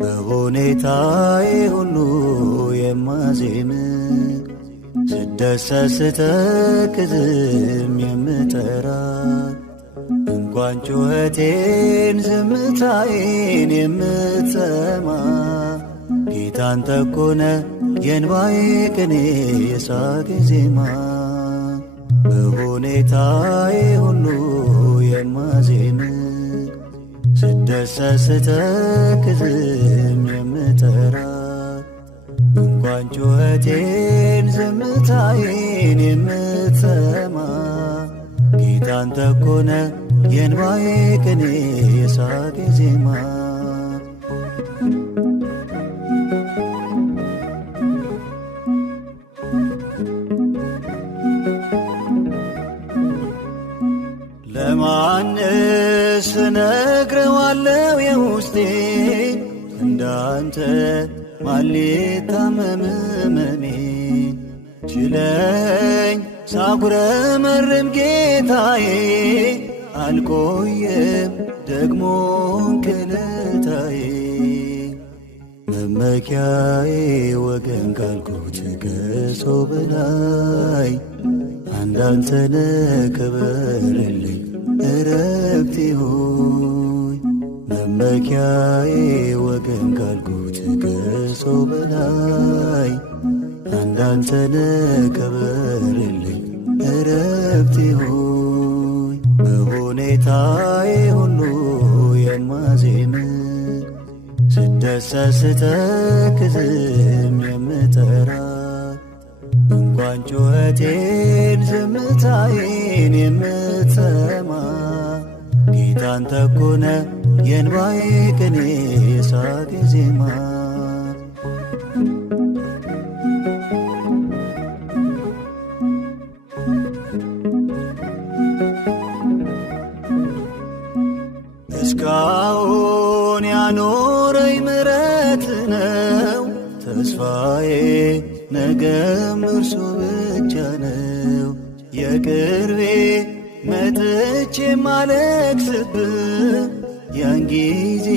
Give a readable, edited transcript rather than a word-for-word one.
በሁኔታዬ ሁሉ የማዜም ስደሰት ስተክዝም የምጠራ እንኳን ጩኸቴን ዝምታዬን የምትሰማ ጌታን ተኮነ የእንባዬ ቅኔ የሳቄ ዜማ በሁኔታዬ ሁሉ የማዜም ስደሰት ስተክዝም የምጠራ እንኳን ጩኸቴን ዝምታዬን የምትሰማ ጌታን ተኮነ የእንባዬ ቅኔ የሳቄ ዜማ ለማንስ እነግረዋለሁ የውስጤን እንዳንተ ማን ሊታመም ሕመሜን ችለኝ ሳጉረመርም ጌታዬ አልቆየም ደግሞ ክልታዬ መመኪያዬ ወገን ካልኩት ከሰው በላይ አንዳንተነ ክበርልኝ እረፍቴ ሆይ መመኪያዬ ወገን ካልኩት ከሰው በላይ አንዳንተነ ክበርልኝ እረፍቴ ሆይ በሁኔታዬ ሁሉ የማዜም ስደሰት ስተክዝም የምጠራ እንኳን ጩኸቴን ዝምታዬን የምትሰማ ጌታን ተኮነ የእንባዬ ቅኔ የሳቄ ዜማ እስካሁን ያኖረኝ ምሕረት ነው ተስፋዬ ነገም እርሱ ብቻ ነው የቅርቤ መጥቼ ማለቅስብህ ያን ጊዜ